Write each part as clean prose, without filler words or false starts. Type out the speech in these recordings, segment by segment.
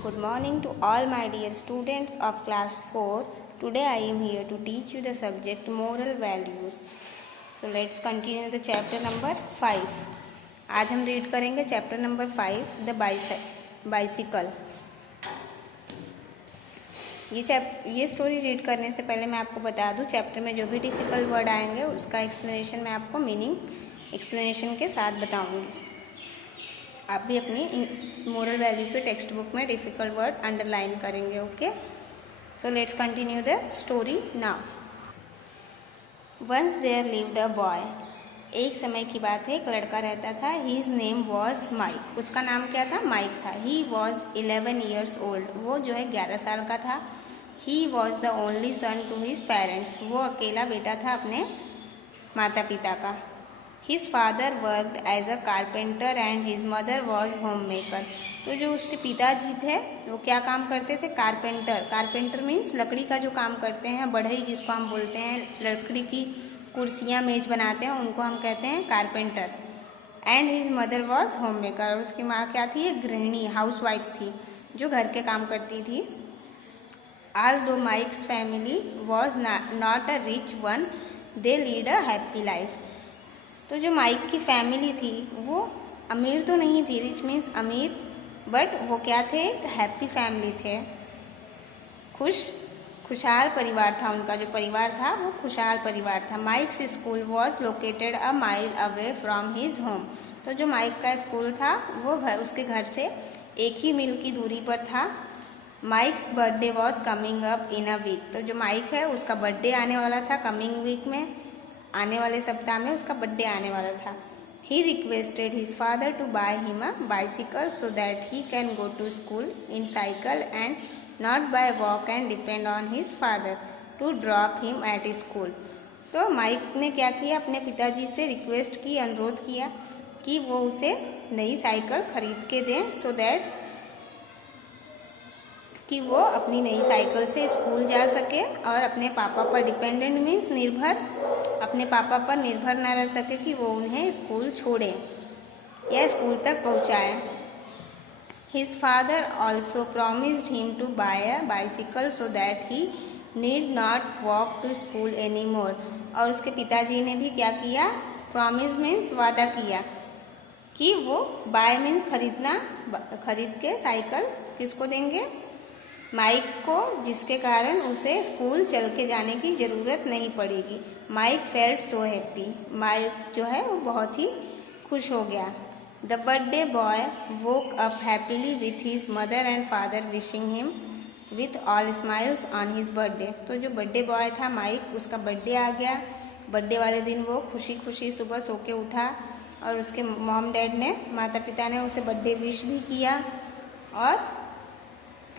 Good morning to all my dear students of class 4. Today I am here to teach you the subject moral values. So let's continue the chapter number 5. आज हम read करेंगे chapter number 5 the bicycle. ये story read करने से पहले मैं आपको बता दूं, चैप्टर में जो भी डिफ़िकल्ट वर्ड आएंगे उसका एक्सप्लेनेशन मैं आपको मीनिंग एक्सप्लेनेशन के साथ बताऊंगी। आप भी अपनी मोरल वैल्यू के टेक्स्ट बुक में डिफ़िकल्ट वर्ड अंडरलाइन करेंगे। Okay, so let's continue the story now. Once there lived a boy. एक समय की बात है, एक लड़का रहता था। His name was Mike. उसका नाम क्या था? माइक था। He was 11 years old. वो जो है 11 साल का था। He was the only son to his parents. वो अकेला बेटा था अपने माता पिता का। His father worked as a carpenter and his mother was home maker. तो जो उसके पिताजी थे वो क्या काम करते थे? कारपेंटर। कारपेंटर मीन्स लकड़ी का जो काम करते हैं, बढ़ई जिसको हम बोलते हैं, लकड़ी की कुर्सियाँ मेज बनाते हैं, उनको हम कहते हैं carpenter. And his mother was home maker. और उसकी माँ क्या थी? एक गृहिणी, हाउस वाइफ थी, जो घर के काम करती थी। Although Mike's family was not a rich one, they lead a happy life. तो जो माइक की फैमिली थी वो अमीर तो नहीं थी, रिच मीन्स अमीर, बट वो क्या थे? हैप्पी फैमिली थे। खुशहाल परिवार था उनका। जो परिवार था वो खुशहाल परिवार था। Mics school was located a mile away from his home. तो जो माइक का स्कूल था वो उसके घर से एक ही मील की दूरी पर था। Mike's birthday was coming up in a week. तो जो माइक है उसका बर्थडे आने वाला था कमिंग वीक में, आने वाले सप्ताह में उसका बर्थडे आने वाला था। He requested his father to buy him a bicycle so that he can go to school in cycle and not by walk and depend on his father to drop him at school. तो Mike ने क्या किया? अपने पिताजी से request की, अनुरोध किया कि वो उसे नई साइकिल खरीद के दें, सो दैट कि वो अपनी नई साइकिल से स्कूल जा सके और अपने पापा पर डिपेंडेंट मीन्स निर्भर, अपने पापा पर निर्भर न रह सके कि वो उन्हें स्कूल छोड़े या स्कूल तक पहुँचाए। His father also promised him to buy a bicycle so that he need not walk to school any more. और उसके पिताजी ने भी क्या किया? प्रॉमिस मीन्स वादा किया कि वो बाय मीन्स खरीदना, खरीद के साइकिल किसको देंगे? माइक को, जिसके कारण उसे स्कूल चल के जाने की ज़रूरत नहीं पड़ेगी। Mike felt so happy. Mike जो है वो बहुत ही खुश हो गया। The birthday boy woke up happily with his mother and father wishing him with all smiles on his birthday. तो जो बर्थडे बॉय था माइक, उसका बर्थडे आ गया। बर्थडे वाले दिन वो खुशी खुशी सुबह सो के उठा और उसके मॉम डैड ने, माता पिता ने उसे बर्थडे विश भी किया और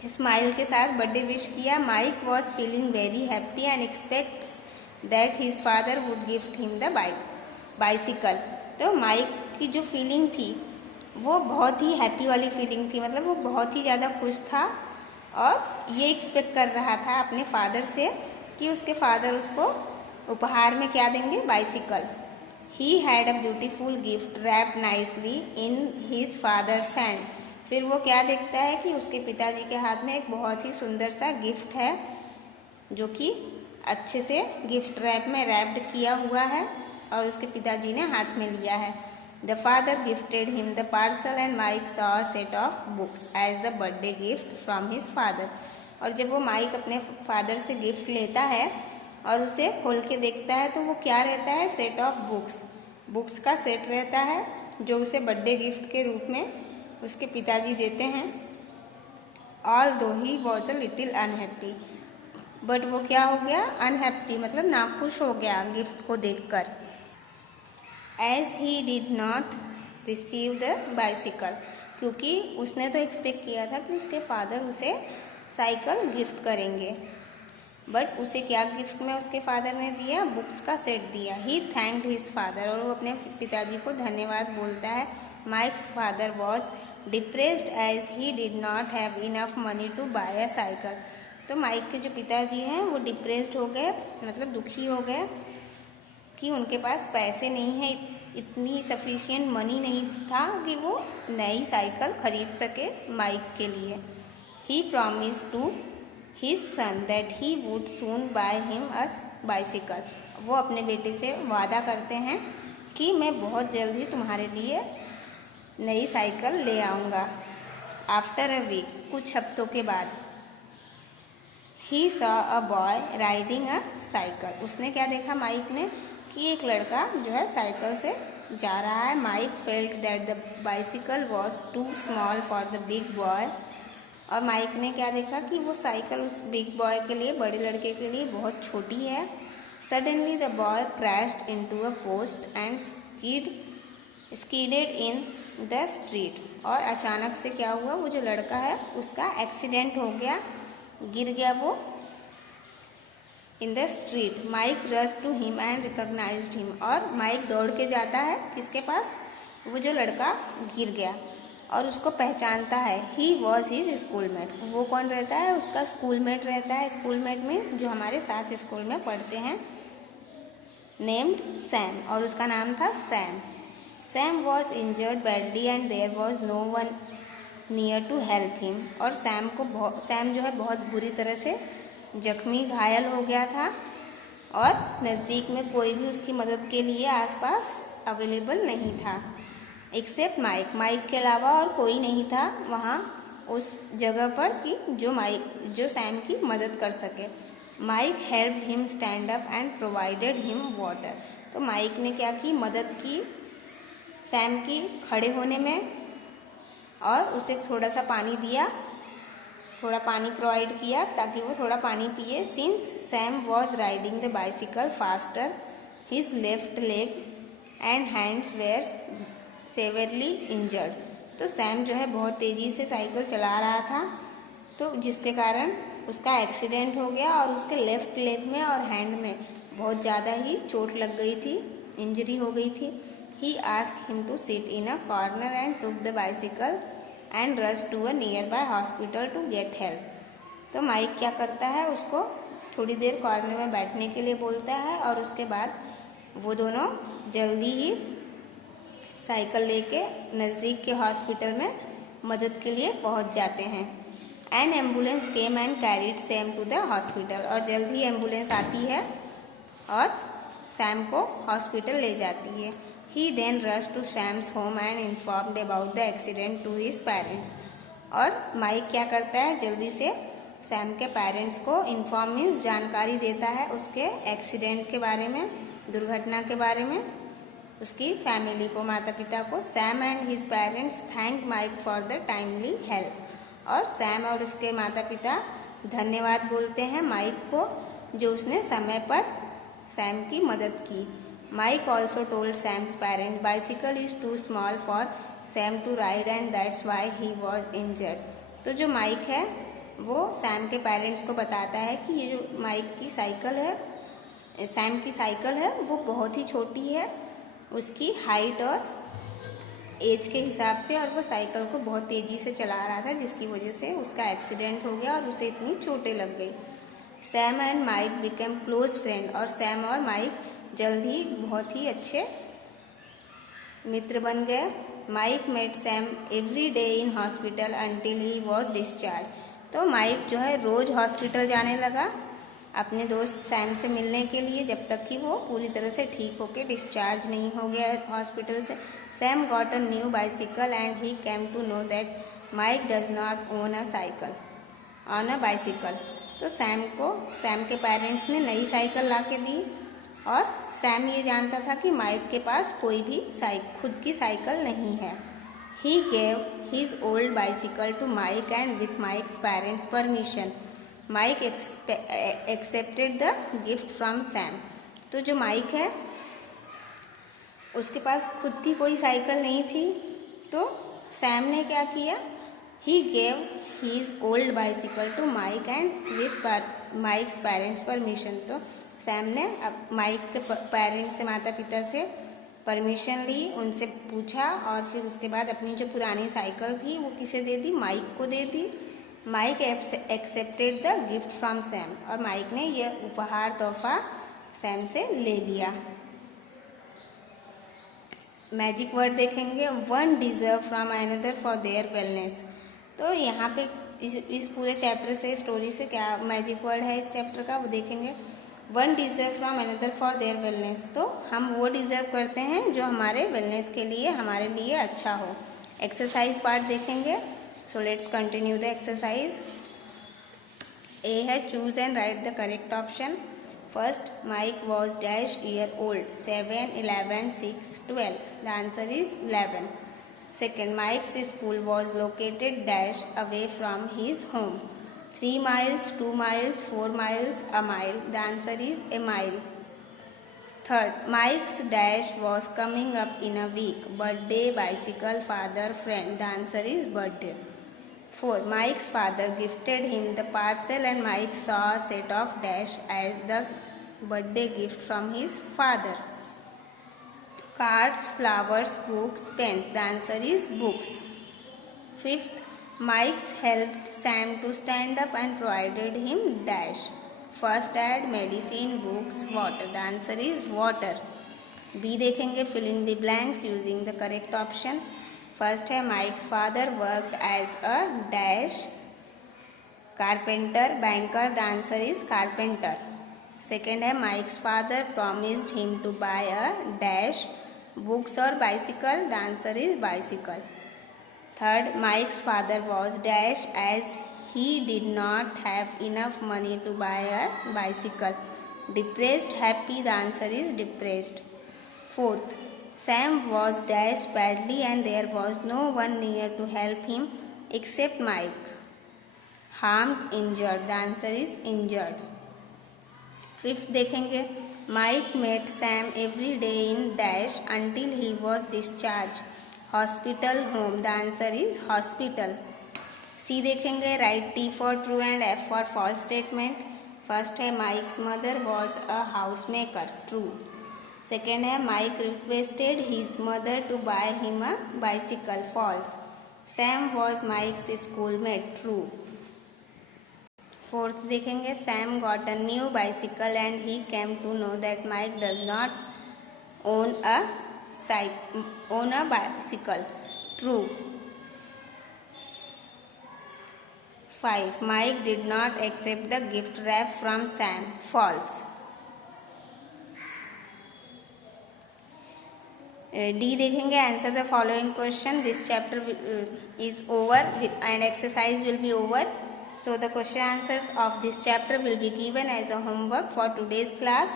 स्माइल के साथ बर्थडे विश किया। Mike was feeling very happy and expects that his father would gift him the bicycle. तो माइक की जो फीलिंग थी वो बहुत ही हैप्पी वाली फीलिंग थी, मतलब वो बहुत ही ज़्यादा खुश था और ये एक्सपेक्ट कर रहा था अपने फादर से कि उसके फादर उसको उपहार में क्या देंगे? Bicycle. He had a beautiful gift wrapped nicely in his father's hand. फिर वो क्या देखता है कि उसके पिताजी के हाथ में एक बहुत ही सुंदर सा गिफ्ट है, जो कि अच्छे से गिफ्ट रैप में रैप्ड किया हुआ है और उसके पिताजी ने हाथ में लिया है। The father gifted him the parcel and Mike saw a set of books as the birthday gift from his father. और जब वो माइक अपने फादर से गिफ्ट लेता है और उसे खोल के देखता है तो वो क्या रहता है? सेट ऑफ बुक्स का सेट रहता है, जो उसे बर्थडे गिफ्ट के रूप में उसके पिताजी देते हैं। ऑल दो he was a little unhappy, but वो क्या हो गया? अनहैप्पी, मतलब नाखुश हो गया गिफ्ट को देखकर। As he did not receive the bicycle, क्योंकि उसने तो एक्सपेक्ट किया था कि उसके फादर उसे साइकिल गिफ्ट करेंगे, बट उसे क्या गिफ्ट में उसके फादर ने दिया? बुक्स का सेट दिया। ही थैंक्ड हिज फादर, और वो अपने पिताजी को धन्यवाद बोलता है। Mike's father was depressed as he did not have enough money to buy a cycle. तो माइक के जो पिताजी हैं वो डिप्रेस्ड हो गए, मतलब दुखी हो गए कि उनके पास पैसे नहीं है, इतनी सफिशिएंट मनी नहीं था कि वो नई साइकिल खरीद सके माइक के लिए। ही promise to his son that he would soon buy him a bicycle. वो अपने बेटे से वादा करते हैं कि मैं बहुत जल्द ही तुम्हारे लिए नई साइकिल ले आऊँगा। आफ्टर अ वीक, कुछ हफ्तों के बाद, he saw a boy riding a cycle. उसने क्या देखा माइक ने कि एक लड़का जो है साइकिल से जा रहा है। Mike felt that the bicycle was too small for the big boy. और माइक ने क्या देखा कि वो साइकिल उस बिग बॉय के लिए, बड़े लड़के के लिए बहुत छोटी है। Suddenly the boy crashed into a post and skidded in the street. और अचानक से क्या हुआ, वो जो लड़का है उसका एक्सीडेंट हो गया, गिर गया वो in the street. Mike rush to him and recognized him. और माइक दौड़ के जाता है किसके पास, वो जो लड़का गिर गया, और उसको पहचानता है। He was his schoolmate. वो कौन रहता है, उसका स्कूलमेट रहता है। स्कूलमेट मीन्स जो हमारे साथ स्कूल में पढ़ते हैं, नेम्ड सैम, और उसका नाम था Sam. Sam was injured badly and there was no one near to help him. और सैम जो है बहुत बुरी तरह से जख्मी, घायल हो गया था, और नज़दीक में कोई भी उसकी मदद के लिए आसपास अवेलेबल नहीं था, एक्सेप्ट माइक। माइक के अलावा और कोई नहीं था वहाँ उस जगह पर कि जो सैम की मदद कर सके। Mike help him stand up and provided him water. तो माइक ने क्या की, मदद की सैम की खड़े होने में, और उसे थोड़ा सा पानी दिया, थोड़ा पानी प्रोवाइड किया ताकि वो थोड़ा पानी पिए। Since Sam was riding the bicycle faster, his left leg and hands were severely injured. तो सैम जो है बहुत तेज़ी से साइकिल चला रहा था, तो जिसके कारण उसका एक्सीडेंट हो गया, और उसके लेफ्ट लेग में और हैंड में बहुत ज़्यादा ही चोट लग गई थी, इंजरी हो गई थी। He asked him to sit in a corner and took the bicycle and rush to a nearby hospital to get help. तो माइक क्या करता है, उसको थोड़ी देर कॉर्नर में बैठने के लिए बोलता है, और उसके बाद वो दोनों जल्दी ही साइकिल लेके नज़दीक के हॉस्पिटल में मदद के लिए पहुंच जाते हैं। An ambulance came and carried Sam to the hospital. और जल्द ही एम्बुलेंस आती है और सैम को हॉस्पिटल ले जाती है। He then rushed to Sam's home and informed about the accident to his parents। और माइक क्या करता है, जल्दी से सैम के पेरेंट्स को इन्फॉर्म मीन्स जानकारी देता है उसके एक्सीडेंट के बारे में, दुर्घटना के बारे में, उसकी फैमिली को, माता पिता को। Sam and his parents thank Mike for the timely help. और सैम और उसके माता पिता धन्यवाद बोलते हैं माइक को, जो उसने समय पर सैम की मदद की। Mike also told Sam's parents bicycle is too small for Sam to ride and that's why he was injured। तो जो माइक है वो सैम के पेरेंट्स को बताता है कि ये जो माइक की साइकिल है, सैम की साइकिल है, वो बहुत ही छोटी है उसकी हाइट और एज के हिसाब से, और वो साइकिल को बहुत तेज़ी से चला रहा था, जिसकी वजह से उसका एक्सीडेंट हो गया और उसे इतनी चोटें लग गई। Sam and Mike became close friend. और सैम और माइक जल्द ही बहुत ही अच्छे मित्र बन गए। Mike met Sam every day in hospital until he was discharge. तो माइक जो है रोज़ हॉस्पिटल जाने लगा अपने दोस्त सैम से मिलने के लिए, जब तक कि वो पूरी तरह से ठीक होकर डिस्चार्ज नहीं हो गया हॉस्पिटल से। Sam got a new bicycle and he came to know that Mike does not own a cycle on a bicycle. तो सैम के पेरेंट्स ने नई साइकिल ला के दी, और सैम ये जानता था कि माइक के पास कोई भी खुद की साइकिल नहीं है। He gave his old bicycle to Mike and with Mike's parents permission Mike accepted the gift from Sam. तो जो माइक है उसके पास खुद की कोई साइकिल नहीं थी, तो सैम ने क्या किया, he gave his old bicycle to Mike and with Mike's parents permission. तो सैम ने अब माइक के पेरेंट्स से, माता पिता से परमिशन ली, उनसे पूछा, और फिर उसके बाद अपनी जो पुरानी साइकिल थी वो किसे दे दी, माइक को दे दी। Mike accepted the gift from Sam. और माइक ने यह उपहार तोहफा सैम से ले लिया। मैजिक वर्ड देखेंगे, one deserve from another for their wellness. तो यहाँ पे इस पूरे चैप्टर से, स्टोरी से क्या मैजिक वर्ड है इस चैप्टर का वो देखेंगे। One deserve from another for their wellness, तो हम वो डिजर्व करते हैं जो हमारे वेलनेस के लिए, हमारे लिए अच्छा हो। एक्सरसाइज पार्ट देखेंगे। So let's continue the exercise. A है choose and write the correct option. First, Mike was dash year old, 7, 11, 6, 12. The answer is 11. Second, Mike's school was located dash away from his home, 3 miles, 2 miles, 4 miles, a mile. The answer is a mile. Third, Mike's dash was coming up in a week, birthday, bicycle, father, friend. The answer is birthday. 4. Mike's father gifted him the parcel and Mike saw a set of dash as the birthday gift from his father. Cards, flowers, books, pens. The answer is books. 5th, Mike's helped Sam to stand up and provided him dash. First aid, medicine, books, water. The answer is water. B देखेंगे, fill in the blanks using the correct option. First है Mike's father worked as a dash carpenter banker. The answer is carpenter. Second है Mike's father promised him to buy a dash books और bicycle. The answer is bicycle. Third, Mike's father was dash as he did not have enough money to buy a bicycle. Depressed happy. The answer is depressed. Fourth, Sam was dashed badly and there was no one near to help him except Mike. Harmed, injured. The answer is injured. Fifth देखेंगे, Mike met Sam every day in dash until he was discharged. Hospital, home. The answer is hospital. C देखेंगे, write T for true and F for false statement. First है Mike's mother was a housemaker. True. Second है Mike requested his mother to buy him a bicycle. False. Sam was Mike's schoolmate. True. Fourth देखेंगे, Sam got a new bicycle and he came to know that Mike does not own a bicycle. True. 5. Mike did not accept the gift wrap from Sam. False. D देखेंगे, answer the following question. This chapter is over and exercise will be over. So the question answers of this chapter will be given as a homework for today's class.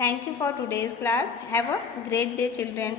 Thank you for today's class. Have a great day, children.